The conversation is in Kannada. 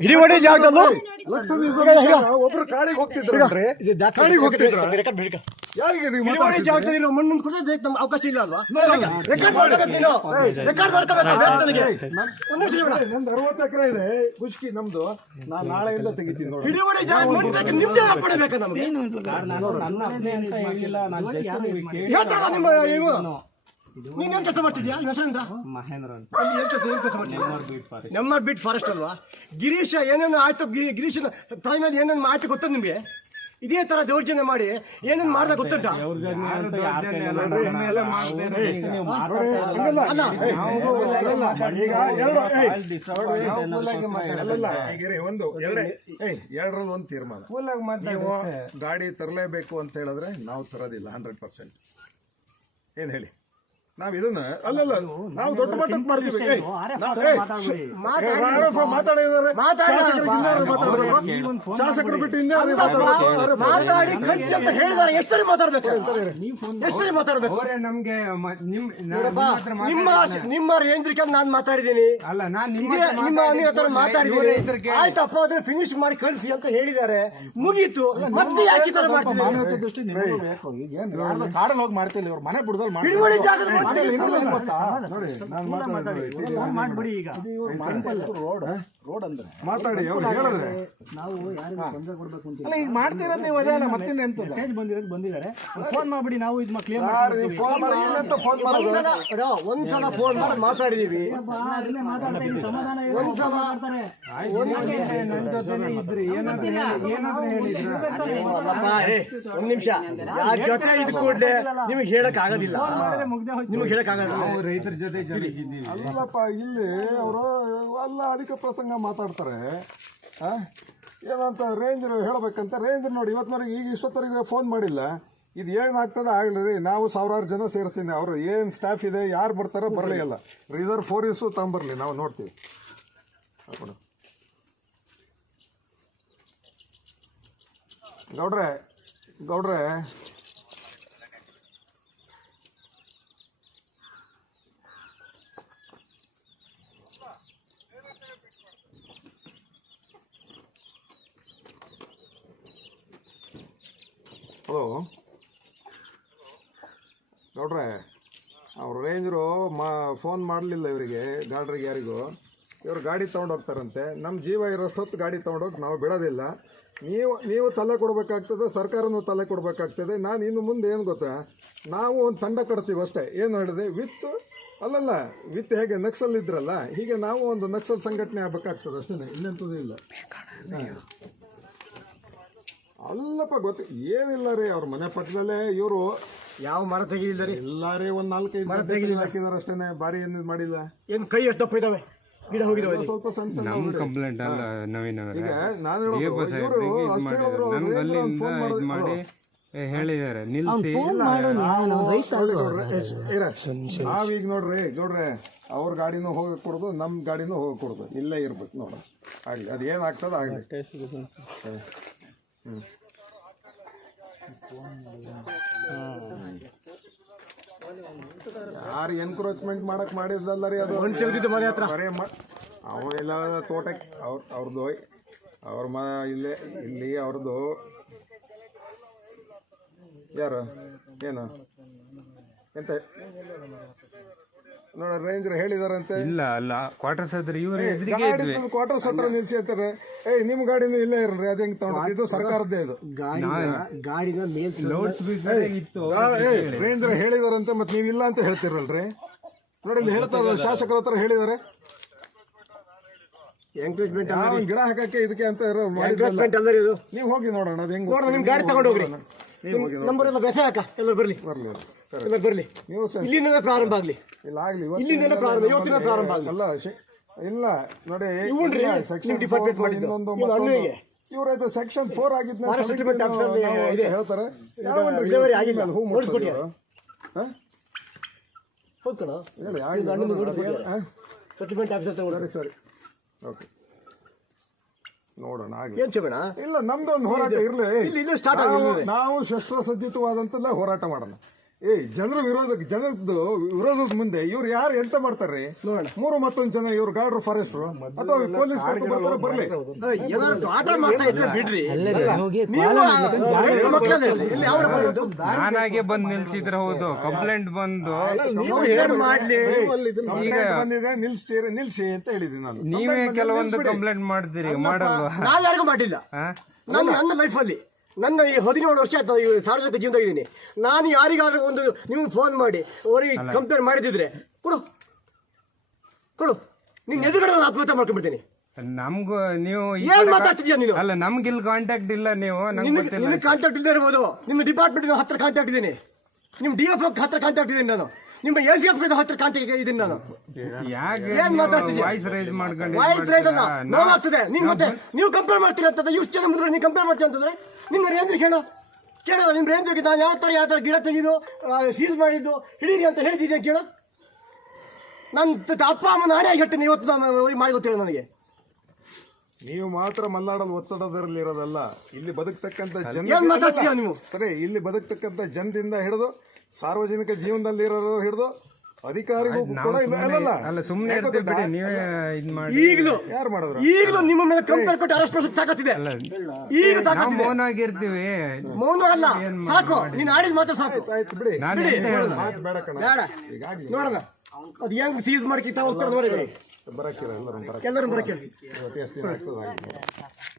ಹಿಡಿವಡಿ ಜಾಗದಲ್ಲೂ. ಒಬ್ರು ಕಾಡಿಗೆ ಹೋಗ್ತಿದ್ರು ಕಾಡಿಗೆ ಹೋಗ್ತಿದ್ರ. ಯಾರಿಗೆ ನೀವು? ಜಾಗದಲ್ಲಿ ಇರೋ ಮಣ್ಣು ಕೂಡ ನಮ್ಗೆ ಅವಕಾಶ ಇಲ್ಲ ಅಲ್ವಾ? ರೆಕಾರ್ಡ್ ಮಾಡ್ಕೋಬೇಕು ನೀನು. ರೆಕಾರ್ಡ್ ಮಾಡ್ಕೋಬೇಕು ನನಗೆ ಒಂದು ನಿಮಿಷ. ನಂದು ಅರವತ್ತು ಎಕರೆ ಇದೆ. ಖುಷ್ಕಿ ನಮ್ದು. ನಾಳೆ ನಾಳೆಯಿಂದ ತೆಗಿತೀನಿ ನೋಡಿ ಹಿಡಿವಡಿ ಜಾಗ ಮುಂಚೆಗೆ ನಿಮ್ದೇ ಕೊಡಬೇಕಾ ನಮಗೆ? ನಾನು ನಿಮ್ಮ ಇವು ನೀನ್ ಏನ್ ಕೆಲಸ ಮಾಡ್ತಿದ್ಯಾ ನಿಮ್ಮ ಹೆಸರಿಂದ ಮಹೇಂದ್ರ ಅಂತ ಅಲ್ಲಿ ಏನ್ ಕೆಲಸ ಏನ್ ಕೆಲಸ ಮಾಡ್ತಿದ್ಯಾ ಬೀಟ್ ಫಾರೆಸ್ಟ್ ನೆಮ್ಮರ್ ಬಿಟ್ ಫಾರೆಸ್ಟ್ ಅಲ್ವಾ ಗಿರೀಶ ಏನೇನು ಆಯ್ತು ಗಿ- ಗಿರೀಶನ ತಾಯಿ ಮೇಲೆ ಏನೇನು ಆಯ್ತು ಗೊತ್ತ ನಿಮಗೆ ಇದೇ ತರ ದೌರ್ಜನ್ಯ ಮಾಡಿ ಏನೇನು ಮಾಡ್ದ ಗೊತ್ತುಂಟ ದೌರ್ಜನ್ಯ ಅಂತ ಯಾರ್ ಕೈಯಲ್ಲೂ ಮಾಡಲ್ಲ. ನೀವು ಹಂಗಲ್ಲ. ಅಲ್ಲ. ಏಯ್, ಈಗ ಎರಡು ಏಯ್, disappoint ಅಲ್ಲಲ್ಲ ಈಗ ಇರಿ, ಒಂದು ಎರಡೇ ಏಯ್ ಎರಡರಲ್ಲಿ ಒಂದು ತೀರ್ಮಾನ ನೀವು ಗಾಡಿ ತರಲೇಬೇಕು ಅಂತ ಹೇಳಿದ್ರೆ ನಾವು ತರೋದಿಲ್ಲ ಹಂಡ್ರೆಡ್ ಪರ್ಸೆಂಟ್ ಏನ್ ಹೇಳಿ ನಾವ್ ಇದನ್ನ ಅಲ್ಲಲ್ಲ ನಾವು ದೊಡ್ಡ ಮಟ್ಟಕ್ಕೆ ಮಾಡ್ತೀವಿ. ಮಾತಾಡಿದ್ದಾರೆ? ಶಾಸಕರು ಬಿಟ್ಟು? ಮಾತಾಡಿ. ಕಳಿಸಿ ಅಂತ ಹೇಳಿದಾರೆ ಎಷ್ಟು ಸರಿ ಮಾತಾಡ್ಬೇಕು? ಎಷ್ಟು ಸರಿ ಮಾತಾಡ್ಬೇಕು? ಅವರೇ ನಮ್ಗೆ ನಿಮ್ಮ ನಿಮ್ಮ ರೇಂಜ್ರಿಗೆ ನಾನು ಮಾತಾಡಿದ್ದೀನಿ. ಅಲ್ಲ ನಾನ್ ನಿಮ್ಮ ಇದೇ ಹತ್ರ ಮಾತಾಡಿದ್ದೀನಿ. ಆಯ್ತಪ್ಪ ಅದನ್ನ ಫಿನಿಶ್ ಮಾಡಿ ಕಳಿಸಿ ಅಂತ ಹೇಳಿದ್ದಾರೆ. ಮುಗೀತು. ಮತ್ತೆ ಯಾಕೆ ಈ ತರ ಯಾರ್ದೋ ಕಾಡಲ್ಲಿ ಹೋಗಿ ಮಾಡ್ತಿಲ್ಲ ಇವ್ರು. ಮನೆ ಬಿಡದಲ್ಲಿ ಹಿಡುವಳಿ ಮಾಡ್ಬಿಡಿ ಈಗ ರೋಡ್ ರೋಡ್ ಅಂದ್ರೆ? ಮಾತಾಡಿ ಅವ್ರು ಹೇಳಿದ್ರೆ ನಾವು ಯಾರಿಗೂ ತೊಂದರೆ ಕೊಡ್ಬೇಕು ಅಂತ ಅಲ್ಲ ಈಗ ಮಾಡ್ತಿರೋದು ನೀವು ಅದೇ ಮತ್ತಿನ್ನ ಎಂತದ ಮೆಸೇಜ್ ಬಂದಿರೋದು ಬಂದಿದ್ದಾರೆ. ಫೋನ್ ಮಾಡ್ಬಿಡಿ ನಾವು ಇದು ಕ್ಲಿಯರ್ ಒಂದ್ಸಲ ಫೋನ್ ಮಾಡಿ ಮಾತಾಡಿದೀವಿ. ಒಂದ್ಸಲ ಇದ್ರಿ ಏನಾದ್ರು ಹೇಳಿದ್ರ ಒಂದ್ ನಿಮಿಷ. ಜೊತೆ ಇದ್ ಕೂಡ್ಲೆ ನಿಮ್ಗೆ ಹೇಳಕ್ ಆಗೋದಿಲ್ಲ. ನಾವು ರೈತರ ಜೊತೆ ಜೊತೆಗಿದ್ದೀವಿ ಅಲ್ಲಪ್ಪ ಇಲ್ಲಿ ಅವರು ಅಲ್ಲ ಅಧಿಕ ಪ್ರಸಂಗ ಮಾತಾಡ್ತಾರೆ. ಆ? ಏನಂತ ರೇಂಜ್ ಹೇಳಬೇಕಂತ ರೇಂಜ್ ನೋಡಿ ಇವತ್ತಿನವರೆಗೆ ಈಗ ಇಷ್ಟೊತ್ತವರೆಗೆ ಫೋನ್ ಮಾಡಿಲ್ಲ. ಇದು ಏನಾಗ್ತದೆ ಆಗಲಿ ನಾವು ಸಾವಿರಾರು ಜನ ಸೇರಿಸ್ತೀನಿ ಅವರು ಏನು ಸ್ಟಾಫ್ ಇದೆ ಯಾರು ಬರ್ತಾರೋ ಬರಲಿ ಅಲ್ಲ ರಿಸರ್ವ್ ಫೋರ್ಸು ತಗೊಂಬರ್ಲಿ ನಾವು ನೋಡ್ತೀವಿ. ಗೌಡ್ರೆ ಗೌಡ್ರೆ ಹಲೋ ನೋಡ್ರೆ ಅವ್ರ ರೇಂಜರು ಮಾ ಫೋನ್ ಮಾಡಲಿಲ್ಲ ಇವರಿಗೆ ಗಾಡ್ರಿಗೆ ಯಾರಿಗೂ. ಇವರು ಗಾಡಿ ತೊಗೊಂಡೋಗ್ತಾರಂತೆ ನಮ್ಮ ಜೀವ ಇರೋಷ್ಟೊತ್ತು ಗಾಡಿ ತೊಗೊಂಡೋಗಿ ನಾವು ಬಿಡೋದಿಲ್ಲ. ನೀವು ನೀವು ತಲೆ ಕೊಡಬೇಕಾಗ್ತದೆ ಸರ್ಕಾರನೂ ತಲೆ ಕೊಡಬೇಕಾಗ್ತದೆ. ನಾನು ಇನ್ನು ಮುಂದೆ ಏನು ಗೊತ್ತಾ? ನಾವು ಒಂದು ತಂಡ ಕಟ್ತೀವಿ ಅಷ್ಟೇ. ಏನು ಹೇಳಿದೆ ವಿತ್ ಅಲ್ಲಲ್ಲ ವಿತ್ ಹೇಗೆ ನಕ್ಸಲ್ ಇದ್ರಲ್ಲ ಹೀಗೆ ನಾವು ಒಂದು ನಕ್ಸಲ್ ಸಂಘಟನೆ ಆಗಬೇಕಾಗ್ತದೆ ಅಷ್ಟೇ ಇನ್ನೆಂಥದ್ದು ಇಲ್ಲ. ಅಲ್ಲಪ್ಪ ಗೊತ್ತು. ಏನಿಲ್ಲ ರೀ ಅವ್ರ ಮನೆ ಪಕ್ಕದಲ್ಲೇ ಇವರು. ಯಾವ ಮರ ತೆಗಿಲಿಲ್ಲ ರೀ? ಒಂದ್ ನಾಲ್ಕೈದು ಮರ ತೆಗಿಲಿ ಹಾಕಿದಾರ ಅಷ್ಟೇನೆ ಬಾರಿ ಏನು ಮಾಡಿಲ್ಲ. ಏನ್ ಕೈ ಎಷ್ಟು ದಪ್ಪ ಇದಾವೆ? ಗಿಡ ಹೋಗಿದಾವೆ ಇಲ್ಲಿ. ಸ್ವಲ್ಪ ಸಣ್ಣ ಸಣ್ಣ ಬಿಡಿ. ಕಂಪ್ಲೇಂಟ್ ಅಲ್ಲ ನವೀನ್ ಅವರೇ. ಈಗ ನಾನು ಹೇಳೋದು ಡಿಎಫ್ಒ ಇವರು ಸಾಹೇಬ್ರಿಗೆ ಇದು ಅಷ್ಟೇ ಮಾಡಿದ್ರು. ಹೇಳಿದ್ರು, ನಮ್ಗೆ ಅವ್ರು ಅಲ್ಲಿಂದ ಫೋನ್ ಇದು ಮಾಡಿದ್ರು. ಮಾಡಿ ಏ, ಹೇಳಿದ್ದಾರೆ. ನಿಲ್ಸಿ. ನಾವೀಗ ನೋಡ್ರಿ ನೋಡ್ರಿ ಅವ್ರ ಗಾಡಿನೂ ಹೋಗಕ್ ಕೊಡುದು ನಮ್ ಗಾಡಿನೂ ಹೋಗಕ್ ಕೊಡುದು. ಇಲ್ಲೇ ಇರ್ಬೇಕು ನೋಡ. ಆಗ್ಲಿ ಅದೇನಾಗ್ತದ ಏನ್ ಆಗ್ತದ ಆಗ್ಲಿ. ಯಾರು ಎನ್ಕ್ರೋಚ್ಮೆಂಟ್ ಮಾಡಕ್ ಮಾಡಿದ್ದಲ್ಲ ರೀ ಅದು ತೆಗ್ದಿದ್ದು ಮನೆ ಹತ್ರ. ಬರೇ ಮ- ಅವೆಲ್ಲ ತೋಟಕ್ಕೆ ಅವ್ರ ಅವ್ರದ್ದು ಅವ್ರ ಮ ಇಲ್ಲೇ ಇಲ್ಲಿ ಅವ್ರದ್ದು ಯಾರು? ಏನು? ಎಂತ? ನೋಡ ರೇಂಜರ್ ಹೇಳಿದಾರಂತೆ. ಇಲ್ಲ ಅಲ್ಲ ಕ್ವಾರ್ಟರ್ಸ್ ಹತ್ರ ಇವ್ರ ಎದುರಿಗೆ ಇದ್ವಿ. ಕ್ವಾರ್ಟರ್ಸ್ ಹತ್ರ ನಿಲ್ಸಿ ಅಂತಾರೆ ಏ ನಿಮ್ ಗಾಡಿನ ಇಲ್ಲೇ ಇರ್ರಿ ಅದ್ ಹೆಂಗ್ ತಗೊಂಡ್ ಇದು ಸರ್ಕಾರದ್ದೇ ಇದು. ಗಾಡಿನ ಮೇಲ್ ಲೌಡ್ ಸ್ಪೀಕರ್ ಇತ್ತು ರೇಂಜರ್ ಹೇಳಿದಾರಂತೆ ಮತ್ತೆ ನೀವು ಇಲ್ಲ ಅಂತ ಹೇಳ್ತಿರಲ್ರಿ. ನೋಡಿ ಇಲ್ಲಿ ಹೇಳ್ತಾರ ಶಾಸಕರ ಹತ್ರ ಹೇಳಿದಾರೆ. ಎಂಕರೇಜ್ಮೆಂಟ್ ಯಾವ ಗಿಡ ಹಾಕಕ್ಕೆ ಇದಕ್ಕೆ ಅಂತ ಇರೋ ಮಾಡಿದ್ರಲ್ಲ. ಎಂಕರೇಜ್ಮೆಂಟ್ ಅಲ್ಲ ಇದು. ನೀವು ಹೋಗಿ ನೋಡೋಣ ಅದು ಹೆಂಗ್ ನೋಡೋಣ ನಿಮ್ ಗಾಡಿ ತಗೊಂಡು ಹೋಗ್ರಿ. ನೀವು ಹೋಗಿ ನೋಡಿ ನಂಬರ್ ಎಲ್ಲ ಬೆಸ ಹಾಕ. ಎಲ್ಲ ಬರ್ಲಿ. ಬರ್ಲಿ ಅದು. ಎಲ್ಲ ಬರ್ಲಿ. ನೀವು ಸರಿ. ಇಲ್ಲಿಂದ ಪ್ರಾರಂಭ ಆಗ್ಲಿ. ಇಲ್ಲ ಆಗ್ಲಿ. ಇಲ್ಲಿಂದನೇ ಪ್ರಾರಂಭ, ಇವತ್ತಿನ ಪ್ರಾರಂಭ ಆಗ್ಲಿ. ಅಲ್ಲ ಶೆ- ಇಲ್ಲ ನೋಡಿ ಇವ್ನ್ರಿ, ನಿಮ್ department ಮಾಡಿದ್ದು. ಇವ್ನು ಅಣ್ಣನಿಗೆ. ಇವ್ರೈತೆ ಸೆಕ್ಷನ್ ಫೋರ್ ಆಗಿದ್ನ Forest officer ಅಲ್ಲಿ ಇದೆ. ಹೇಳ್ತಾರೆ. delivery ಆಗಿಲ್ಲ. ಹೂ ನೋಡ್ಸ್ಕೊಟ್ಟಿದ್ದಾರೆ. ಹಾ? ಹೌದ್ ಕಣ ಹೇಳಿ ಆಗಿಲ್ಲ ನೋಡೋಣ. ಹಾ? ಸೆಟಲ್ಮೆಂಟ್ ಆಫೀಸರ್ ತಗೊಂಡ್ರೆ ಸರಿ. ಓಕೆ ನೋಡೋಣ ಏನ್ ಚಗೋಣ ಇಲ್ಲ ನಮ್ದೊಂದು ಒಂದು ಹೋರಾಟ ಇರ್ಲಿ. ಇಲ್ಲಿ- ಸ್ಟಾರ್ಟ್ start ನಾವು- ಶಸ್ತ್ರ ನಾವು ಹೋರಾಟ ಮಾಡೋಣ. ಏಯ್ ಜನರ ವಿರೋಧ ಜನದ್ದು ವಿರೋಧದ ಮುಂದೆ ಇವ್ರು ಯಾರು ಎಂತ ಮಾಡ್ತಾರ್ರಿ. ಮೂರು ಮತ್ತೊಂದು ಜನ ಇವ್ರು ಗಾಡ್ರು ಫಾರೆಸ್ಟ್ರು. ಅಥವಾ ಪೊಲೀಸ್ ಬರ್ತಾರೆ ಬರ್ಲಿ. ಬಿಡ್ರಿ. ನಾನಾಗೆ ಬಂದ್ ನಿಲ್ಸಿದ್ರೆ ಹೌದು. ಕಂಪ್ಲೇಂಟ್ ಬಂದು ನೀವು ಏನ್ ಮಾಡ್ಲಿ? ಕಂಪ್ಲೇಂಟ್ ಬಂದಿದೆ ನಿಲ್ಸ್ತೀರಿ ನಿಲ್ಸಿ ಅಂತ ಹೇಳಿದೀನಿ ನಾನು. ನೀವೇ ಕೆಲವೊಂದು ಕಂಪ್ಲೇಂಟ್ ಮಾಡ್ತೀರಿ ಮಾಡಲ್ವಾ? ನಾನು ಯಾರಿಗೂ ಮಾಡಿಲ್ಲ ನನ್ನ ಲೈಫಲ್ಲಿ ನನ್ನ ಈ ಹದಿನೇಳು ವರ್ಷ ಆಯ್ತು ಈ ಸಾರ್ವಜನಿಕ ಜೀವನದಾಗ ಇದ್ದೀನಿ. ನಾನು ಯಾರಿಗಾದ್ರೂ ಒಂದು ನೀವು ಫೋನ್ ಮಾಡಿ ಅವರಿಗೆ ಕಂಪೇರ್ ಮಾಡಿದಿದ್ರೆ ಕೊಡು. ಕೊಡು. ನಿನ್ನ ಎದುರುಗಡೆ ನಾನು ಆತ್ಮಹತ್ಯೆ ಮಾಡ್ಕೊಂಡ್ಬಿಡ್ತೀನಿ. ನಮ್ಗೂ ನೀವು ಏನ್ ಮಾತಾಡ್ತಿದ್ಯಾ ನೀನು? ಅಲ್ಲ ನಮ್ಗೆ ಇಲ್ಲಿ ಕಾಂಟ್ಯಾಕ್ಟ್ ಇಲ್ಲ ನೀವು ನಂಗೆ ನಿನ್ನ ಕಾಂಟ್ಯಾಕ್ಟ್ ಇಲ್ಲದೆ ಇರ್ಬೋದು. ನಿಮ್ಮ ಡಿಪಾರ್ಟ್ಮೆಂಟ್ ಹತ್ರ ಕಾಂಟ್ಯಾಕ್ಟ್ ಇದ್ದೀನಿ. ನಿಮ್ಮ ಡಿ ಎಫ್ ಹತ್ರ ಕಾಂಟ್ಯಾಕ್ಟ್ ಇದ್ದೀನಿ ನಾನು. ನಿಮ್ಮ ಎ ಸಿ ಎಫ್ ಹತ್ರ ಕಾಂತಿಗೆ ಇದನ್ನ ನಾನು. ಯಾಕೆ ಏನ್ ಮಾತಾಡ್ತೀನಿ ವಾಯ್ಸ್ ರೈಸ್ ಮಾಡ್ಕೊಂಡು ವಾಯ್ಸ್ ರೈಸ್ ಅಲ್ಲ? ನೋವಾಗ್ತದೆ ನೀನ್ ಮತ್ತೆ ನೀವು ಕಂಪೇರ್ ಮಾಡ್ತೀರ ಅಂತಂದ್ರೆ ಯೂಸ್ ಜನ ಮುಂದೆ ನೀವು ಕಂಪೇರ್ ಮಾಡ್ತೀರಿ ಅಂತಂದ್ರೆ ನಿಮ್ಮ ರೇಂದ್ರ ಕೇಳು ಕೇಳು ನಿಮ್ಮ ರೇಂದ್ರಿಗೆ ನಾನು ಯಾವ ಥರ ಯಾವ ಥರ ಗಿಡ ತೆಗೆದು ಸೀಸ್ ಮಾಡಿದ್ದು ಹಿಡೀರಿ ಅಂತ ಹೇಳ್ತಿದ್ದೆ ಕೇಳು. ನನ್ನ ಅಪ್ಪ ಅಮ್ಮನ ಹಣೆ ಗಟ್ಟಿನ ಇವತ್ತು ನಾನು ಮಾಡಿ ಗೊತ್ತಿಲ್ಲ ನನಗೆ. ನೀವು ಮಾತ್ರ ಮಲ್ನಾಡಲ್ಲಿ ಒತ್ತಡದಲ್ಲಿ ಇರೋದಲ್ಲ ಇಲ್ಲಿ ಬದುಕ್ತಕ್ಕಂಥ ಜನ ನೀವು? ಸರಿ ಇಲ್ಲಿ ಬದುಕ್ತಕ್ಕಂಥ ಜನದಿಂದ ಹಿಡಿದು ಸಾರ್ವಜನಿಕ ಜೀವನದಲ್ಲಿ ಇರೋರು ಹಿಡಿದು ಅಧಿಕಾರಿಗೂ ಕೂಡ ಇಲ್ಲ ಅಲ್ಲಲ್ಲ? ಅಲ್ಲ ಬಿಡಿ ನೀವೇ ಇದ್ ಮಾಡಿ. ಈಗಲೂ ಯಾರು ಮಾಡಿದ್ರು? ಈಗಲೂ ನಿಮ್ಮ ಮೇಲೆ ಕಂಪೇರ್ ಕೊಟ್ಟು ಅರೆಸ್ಟ್ ಮಾಡಿಸೋದು ತಾಕತ್ತಿದೆ. ಈಗ ನಾವು ಮೌನ ಆಗಿರ್ತೀವಿ ಮೌನವಲ್ಲ ಸಾಕು ನೀನ್ ಆಡಿದ ಮಾತ್ರ ಸಾಕು. ಆಯ್ತು ಬಿಡಿ. ಬೇಡ ಕಣ. ನೋಡೋಣ. ಅದು ಹೆಂಗ್ ಸೀಸ್ ಮಾಡ್ಕಿತ್ತ ಹೋಗ್ತಾರೆ ನೋಡಿ ಎಲ್ಲರೂ ಬರಕ್ಕೆ.